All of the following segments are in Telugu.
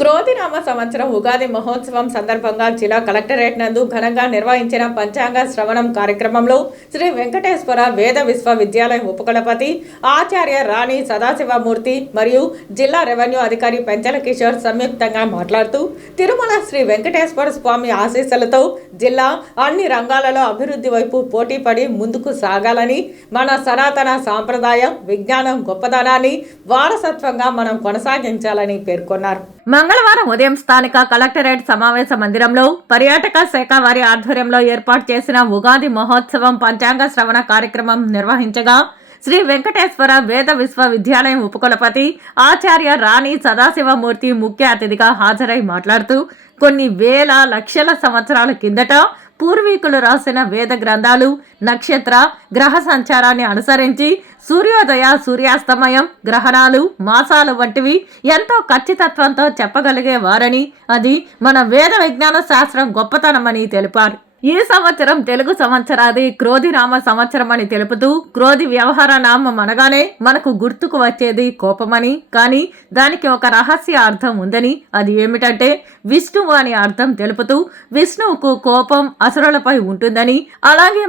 క్రోధినామ సంవత్సరం ఉగాది మహోత్సవం సందర్భంగా జిల్లా కలెక్టరేట్ నందు ఘనంగా నిర్వహించిన పంచాంగ శ్రవణం కార్యక్రమంలో శ్రీ వెంకటేశ్వర వేద విశ్వవిద్యాలయం ఉపకులపతి ఆచార్య రాణి సదాశివమూర్తి మరియు జిల్లా రెవెన్యూ అధికారి పెంచల కిషోర్ సంయుక్తంగా మాట్లాడుతూ తిరుమల శ్రీ వెంకటేశ్వర స్వామి ఆశీస్సులతో జిల్లా అన్ని రంగాలలో అభివృద్ధి వైపు పోటీపడి ముందుకు సాగాలని, మన సనాతన సాంప్రదాయం విజ్ఞానం గొప్పదనాన్ని వారసత్వంగా మనం కొనసాగించాలని పేర్కొన్నారు. మంగళవారం ఉదయం స్థానిక కలెక్టరేట్ సమావేశ మందిరంలో పర్యాటక శాఖ వారి ఆధ్వర్యంలో ఏర్పాటు చేసిన ఉగాది మహోత్సవం పంచాంగ శ్రవణ కార్యక్రమం నిర్వహించగా శ్రీ వెంకటేశ్వర వేద విశ్వవిద్యాలయం ఉపకులపతి ఆచార్య రాణి సదాశివమూర్తి ముఖ్య అతిథిగా హాజరై మాట్లాడుతూ కొన్ని వేల లక్షల సంవత్సరాల కిందట పూర్వీకులు రాసిన వేద గ్రంథాలు నక్షత్ర గ్రహ సంచారాన్ని అనుసరించి సూర్యోదయ సూర్యాస్తమయం గ్రహణాలు మాసాలు వంటివి ఎంతో ఖచ్చితత్వంతో చెప్పగలిగేవారని, అది మన వేద విజ్ఞాన శాస్త్రం గొప్పతనమని తెలిపారు. ఈ సంవత్సరం తెలుగు సంవత్సరాది క్రోధినామ సంవత్సరం అని తెలుపుతూ క్రోధి వ్యవహార నామం అనగానే మనకు గుర్తుకు వచ్చేది కోపమని, కానీ దానికి ఒక రహస్య అర్థం ఉందని, అది ఏమిటంటే విష్ణువు అని అర్థం తెలుపుతూ విష్ణువుకు కోపం అసురులపై ఉంటుందని, అలాగే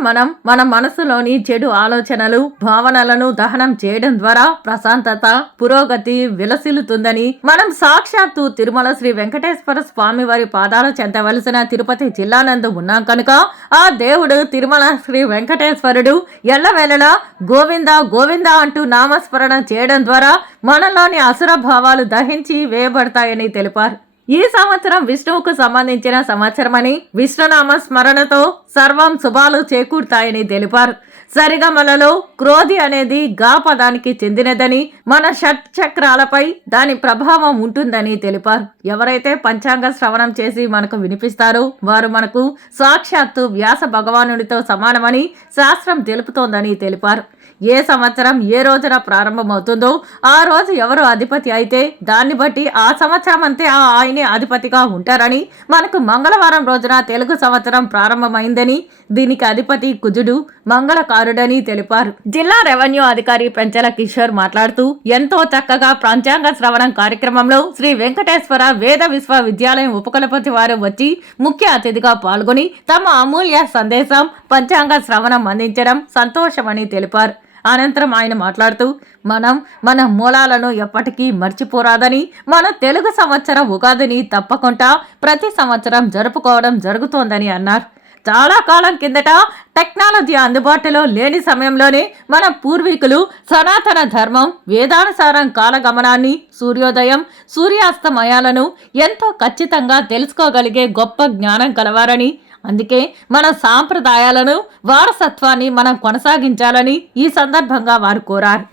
మన మనసులోని చెడు ఆలోచనలు భావనలను దహనం చేయడం ద్వారా ప్రశాంతత పురోగతి విలసిల్లుతుందని, మనం సాక్షాత్తు తిరుమల శ్రీ వెంకటేశ్వర స్వామి వారి పాదాలు చెందవలసిన తిరుపతి జిల్లానందు ఉన్నాం కనుక ఆ దేవుడు తిరుమల శ్రీ వెంకటేశ్వరుడు ఎల్లవేళలా గోవింద గోవింద అంటూ నామస్మరణ చేయడం ద్వారా మనలోని అసుర భావాలు దహించి వేయబడతాయని తెలిపారు. ఈ సంవత్సరం విష్ణువుకు సంబంధించిన సంవత్సరమని, విష్ణునామ స్మరణతో సర్వం శుభాలు చేకూరుతాయని తెలిపారు. సరిగమలలో క్రోధి అనేది గా పదానికి చెందినదని, మన షట్ చక్రాలపై దాని ప్రభావం ఉంటుందని తెలిపారు. ఎవరైతే పంచాంగ శ్రవణం చేసి మనకు వినిపిస్తారో వారు మనకు సాక్షాత్తు వ్యాస భగవానుడితో సమానమని శాస్త్రం తెలుపుతోందని తెలిపారు. ఏ సంవత్సరం ఏ రోజున ప్రారంభమవుతుందో ఆ రోజు ఎవరు అధిపతి అయితే దాన్ని బట్టి ఆ సంవత్సరం అంతే ఆయనే అధిపతిగా ఉంటారని, మనకు మంగళవారం రోజున తెలుగు సంవత్సరం ప్రారంభమైందని, దీనికి అధిపతి కుజుడు మంగళకారుడని తెలిపారు. జిల్లా రెవెన్యూ అధికారి పెంచల కిషోర్ మాట్లాడుతూ ఎంతో చక్కగా పంచాంగ శ్రవణం కార్యక్రమంలో శ్రీ వెంకటేశ్వర వేద విశ్వవిద్యాలయం ఉపకులపతి వారు వచ్చి ముఖ్య అతిథిగా పాల్గొని తమ అమూల్య సందేశం పంచాంగ శ్రవణం అందించడం సంతోషమని తెలిపారు. అనంతరం ఆయన మాట్లాడుతూ మన మూలాలను ఎప్పటికీ మర్చిపోరాదని, మన తెలుగు సంవత్సరం ఉగాదిని తప్పకుండా ప్రతి సంవత్సరం జరుపుకోవడం జరుగుతోందని అన్నారు. చాలా కాలం కిందట టెక్నాలజీ అందుబాటులో లేని సమయంలోనే మన పూర్వీకులు సనాతన ధర్మం వేదానుసారం కాలగమనాన్ని, సూర్యోదయం సూర్యాస్తమయాలను ఎంతో ఖచ్చితంగా తెలుసుకోగలిగే గొప్ప జ్ఞానం కలవారని, అందుకే మన సాంప్రదాయాలను వారసత్వాన్ని మనం కొనసాగించాలని ఈ సందర్భంగా వారు కోరారు.